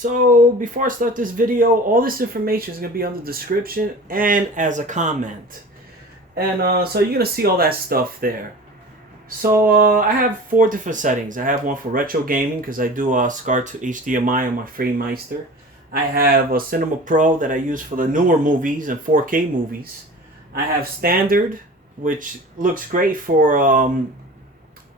So before I start this video, all this information is going to be on the description and as a comment. And so you're going to see all that stuff there. So I have 4 different settings. I have one for retro gaming because I do SCART to HDMI on my FrameMeister. I have a Cinema Pro that I use for the newer movies and 4K movies. I have standard, which looks great for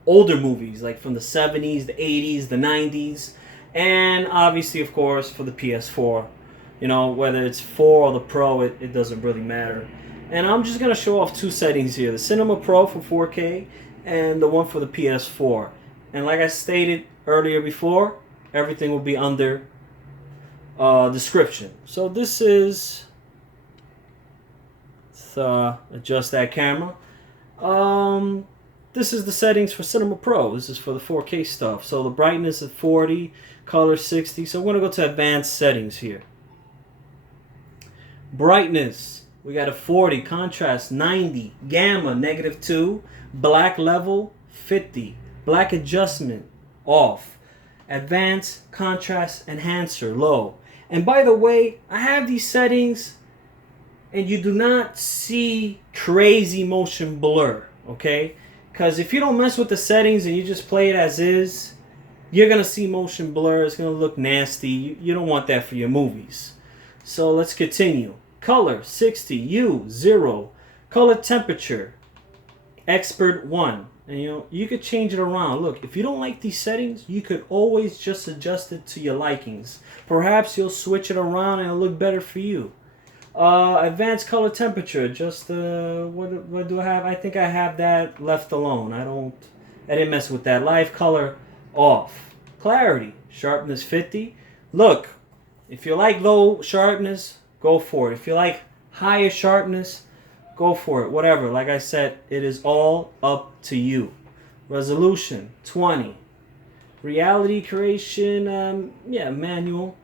older movies like from the 70s, the 80s, the 90s. And obviously, of course, for the PS4, you know, whether it's 4 or the Pro, it doesn't really matter. And I'm just going to show off 2 settings here. The Cinema Pro for 4K and the one for the PS4. And like I stated earlier before, everything will be under description. So this is, let's adjust that camera. This is the settings for Cinema Pro. This is for the 4K stuff. So the brightness is 40, color 60. So we're going to go to advanced settings here. Brightness, we got a 40, contrast 90, gamma -2, black level 50, black adjustment off, advanced contrast enhancer low. And by the way, I have these settings and you do not see crazy motion blur, okay? Because if you don't mess with the settings and you just play it as is, you're going to see motion blur. It's going to look nasty. You don't want that for your movies. So let's continue. Color, 60. Hue, 0. Color temperature, expert 1. And you could change it around. Look, if you don't like these settings, you could always just adjust it to your likings. Perhaps you'll switch it around and it'll look better for you. Advanced color temperature, just what do I have? I think I have that left alone. I didn't mess with that. Live color off. Clarity, sharpness 50. Look, if you like low sharpness, go for it. If you like higher sharpness, go for it. Whatever. Like I said, it is all up to you. Resolution 20. Reality creation, manual.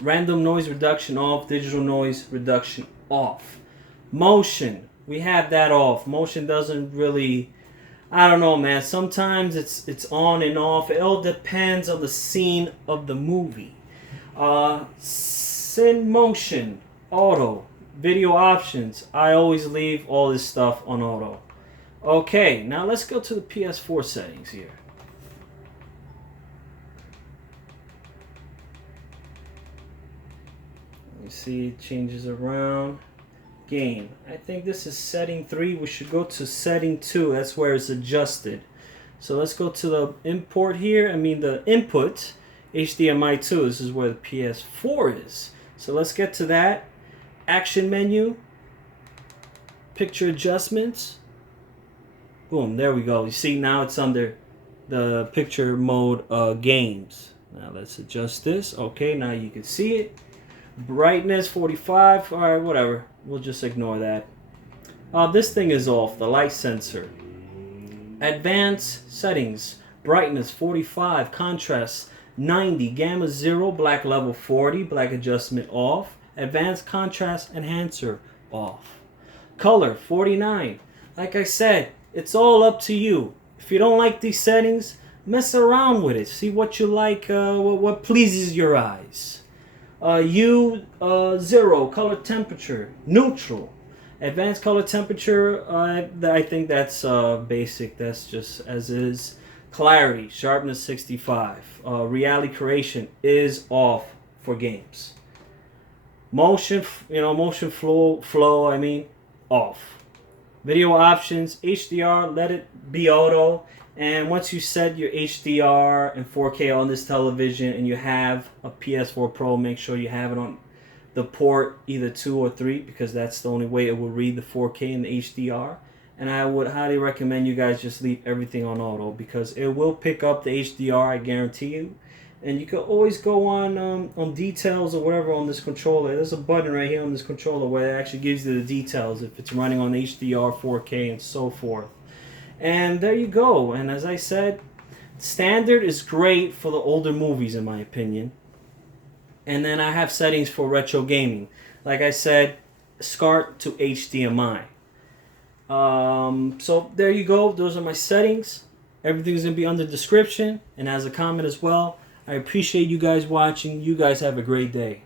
Random noise reduction off, digital noise reduction off. Motion, we have that off. Motion doesn't really, I don't know, man. Sometimes it's on and off. It all depends on the scene of the movie. Cinemotion, auto, video options. I always leave all this stuff on auto. Okay, now let's go to the PS4 settings here. You see it changes around. Game, I think this is setting 3. We should go to setting 2. That's where it's adjusted. So let's go to the import here. The input, HDMI 2. This is where the PS4 is. So let's get to that. Action menu, picture adjustments. Boom, there we go. You see now it's under the picture mode games. Now let's adjust this. Okay, now you can see it. Brightness 45. Alright, whatever. We'll just ignore that. This thing is off. The light sensor. Advanced settings. Brightness 45. Contrast 90. Gamma 0. Black level 40. Black adjustment off. Advanced contrast enhancer off. Color 49. Like I said, it's all up to you. If you don't like these settings, mess around with it. See what you like, what pleases your eyes. Hue 0, color temperature neutral, advanced color temperature. I think that's basic. That's just as is. Clarity, sharpness 65. Reality creation is off for games. Motion, motion flow. Off. Video options, HDR. Let it be auto. And once you set your HDR and 4K on this television and you have a PS4 Pro, make sure you have it on the port either 2 or 3 because that's the only way it will read the 4K and the HDR. And I would highly recommend you guys just leave everything on auto because it will pick up the HDR, I guarantee you. And you can always go on details or whatever on this controller. There's a button right here on this controller where it actually gives you the details if it's running on HDR, 4K, and so forth. And there you go. And as I said, standard is great for the older movies in my opinion. And then I have settings for retro gaming. Like I said, SCART to HDMI. So there you go. Those are my settings. Everything's going to be under description. And as a comment as well, I appreciate you guys watching. You guys have a great day.